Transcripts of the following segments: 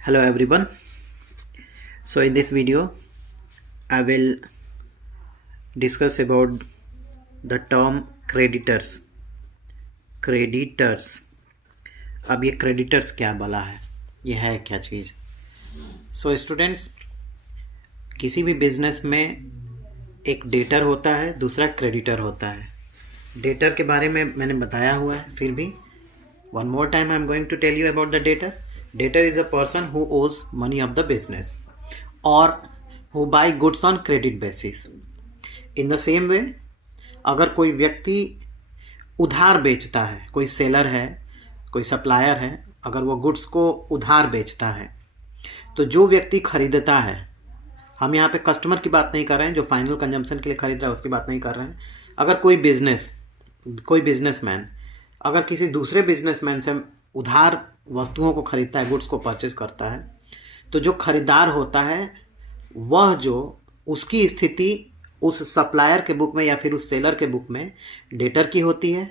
Hello everyone. So in this video I will discuss about the term creditors. अब ये creditors क्या बोला है, ये है क्या चीज़। सो स्टूडेंट्स, किसी भी बिजनेस में एक डेटर होता है, दूसरा क्रेडिटर होता है। डेटर के बारे में मैंने बताया हुआ है, फिर भी one more time I am going to tell you about the debtor. Debtor is a person who owes money of the business or who buy goods on credit basis. In the same way, अगर कोई व्यक्ति उधार बेचता है, कोई seller है, कोई supplier है, अगर वो गुड्स को उधार बेचता है तो जो व्यक्ति खरीदता है, हम यहाँ पे कस्टमर की बात नहीं कर रहे हैं, जो फाइनल कंजम्पशन के लिए खरीद रहा है उसकी बात नहीं कर रहे हैं. अगर कोई बिजनेसमैन अगर किसी दूसरे बिजनेसमैन से उधार वस्तुओं को खरीदता है, गुड्स को परचेज करता है, तो जो खरीदार होता है वह जो उसकी स्थिति उस सप्लायर के बुक में या फिर उस सेलर के बुक में डेटर की होती है,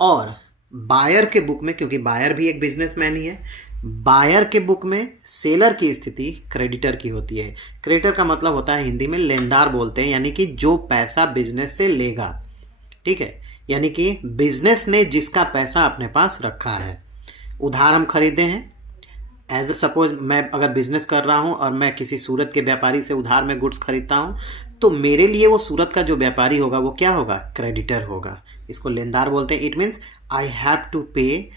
और बायर के बुक में, क्योंकि बायर भी एक बिजनेसमैन ही है, बायर के बुक में सेलर की स्थिति क्रेडिटर की होती है. क्रेडिटर का मतलब होता है, हिंदी में लेनदार बोलते हैं, यानी कि जो पैसा बिजनेस से लेगा. ठीक है, यानी कि बिजनेस ने जिसका पैसा अपने पास रखा है. उधार हम खरीदे हैं, एज सपोज मैं अगर बिजनेस कर रहा हूं और मैं किसी सूरत के व्यापारी से उधार में गुड्स खरीदता हूं, तो मेरे लिए वो सूरत का जो व्यापारी होगा वो क्या होगा, क्रेडिटर होगा. इसको लेनदार बोलते हैं. It means I have to pay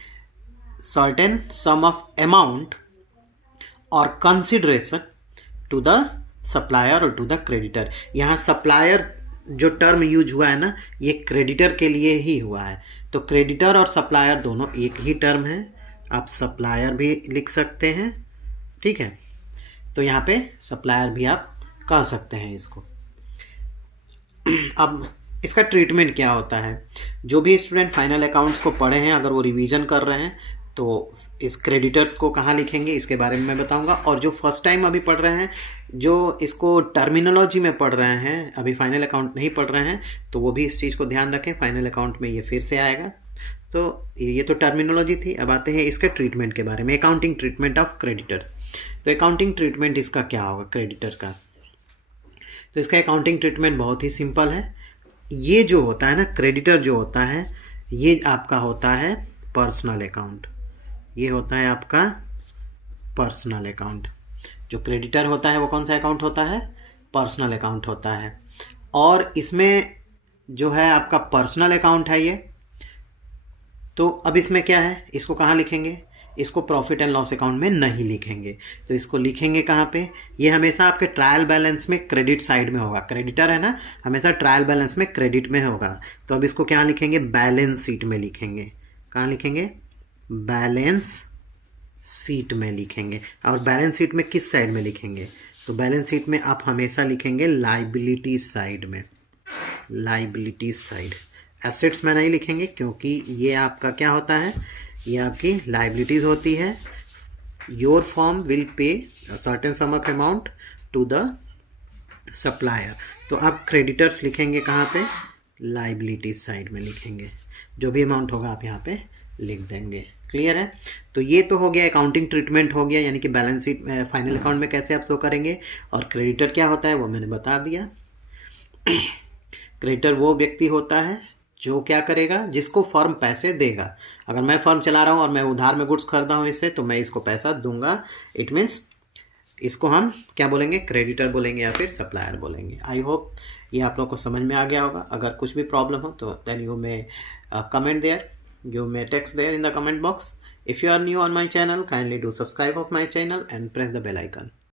certain sum of amount और कंसिडरेशन टू द सप्लायर और टू द क्रेडिटर. यहाँ सप्लायर जो टर्म यूज हुआ है ना, ये क्रेडिटर के लिए ही हुआ है. तो क्रेडिटर और सप्लायर दोनों एक ही टर्म है, आप सप्लायर भी लिख सकते हैं. ठीक है, तो यहाँ पे सप्लायर भी आप कह सकते हैं इसको. अब इसका ट्रीटमेंट क्या होता है, जो भी स्टूडेंट फाइनल अकाउंट्स को पढ़े हैं, अगर वो रिवीजन कर रहे हैं तो इस क्रेडिटर्स को कहाँ लिखेंगे इसके बारे में मैं बताऊंगा. और जो फर्स्ट टाइम अभी पढ़ रहे हैं, जो इसको टर्मिनोलॉजी में पढ़ रहे हैं, अभी फाइनल अकाउंट नहीं पढ़ रहे हैं, तो वो भी इस चीज़ को ध्यान रखें. फाइनल अकाउंट में ये फिर से आएगा. तो ये तो टर्मिनोलॉजी थी. अब आते हैं इसके ट्रीटमेंट के बारे में, अकाउंटिंग ट्रीटमेंट ऑफ क्रेडिटर्स. तो अकाउंटिंग ट्रीटमेंट इसका क्या होगा क्रेडिटर का, तो इसका अकाउंटिंग ट्रीटमेंट बहुत ही सिंपल है. ये जो होता है ना, क्रेडिटर जो होता है, ये आपका होता है पर्सनल अकाउंट. ये होता है आपका पर्सनल अकाउंट. जो क्रेडिटर होता है वो कौन सा अकाउंट होता है, पर्सनल अकाउंट होता है. और इसमें जो है आपका पर्सनल अकाउंट है ये. तो अब इसमें क्या है, इसको कहाँ लिखेंगे, इसको प्रॉफिट एंड लॉस अकाउंट में नहीं लिखेंगे. तो इसको लिखेंगे कहाँ पे, ये हमेशा आपके ट्रायल बैलेंस में क्रेडिट साइड में होगा. क्रेडिटर है ना, हमेशा ट्रायल बैलेंस में क्रेडिट में होगा. तो अब इसको क्या लिखेंगे, बैलेंस शीट में लिखेंगे. कहाँ लिखेंगे, बैलेंस शीट में लिखेंगे. और बैलेंस शीट में किस साइड में लिखेंगे, तो बैलेंस शीट में आप हमेशा लिखेंगे लाइबिलिटी साइड में. लाइबिलिटी साइड, एसेट्स में नहीं लिखेंगे, क्योंकि ये आपका क्या होता है, ये आपकी लाइबिलिटीज़ होती है. Your firm will pay certain sum of amount to the supplier. तो आप क्रेडिटर्स लिखेंगे कहाँ पे, लाइबिलिटीज साइड में लिखेंगे. जो भी अमाउंट होगा आप यहाँ पे लिख देंगे. क्लियर है. तो ये तो हो गया अकाउंटिंग ट्रीटमेंट हो गया, यानी कि बैलेंस शीट फाइनल अकाउंट में कैसे आप शो करेंगे. और क्रेडिटर क्या होता है वो मैंने बता दिया. क्रेडिटर वो व्यक्ति होता है जो क्या करेगा, जिसको फर्म पैसे देगा. अगर मैं फर्म चला रहा हूँ और मैं उधार में गुड्स खरीदा हूँ इससे, तो मैं इसको पैसा दूंगा. इट मीन्स इसको हम क्या बोलेंगे, क्रेडिटर बोलेंगे या फिर सप्लायर बोलेंगे. आई होप ये आप लोग को समझ में आ गया होगा. अगर कुछ भी प्रॉब्लम हो तो then you may comment there, you may text there in the comment box. If you are new on my channel, kindly do subscribe of my channel and press the bell icon.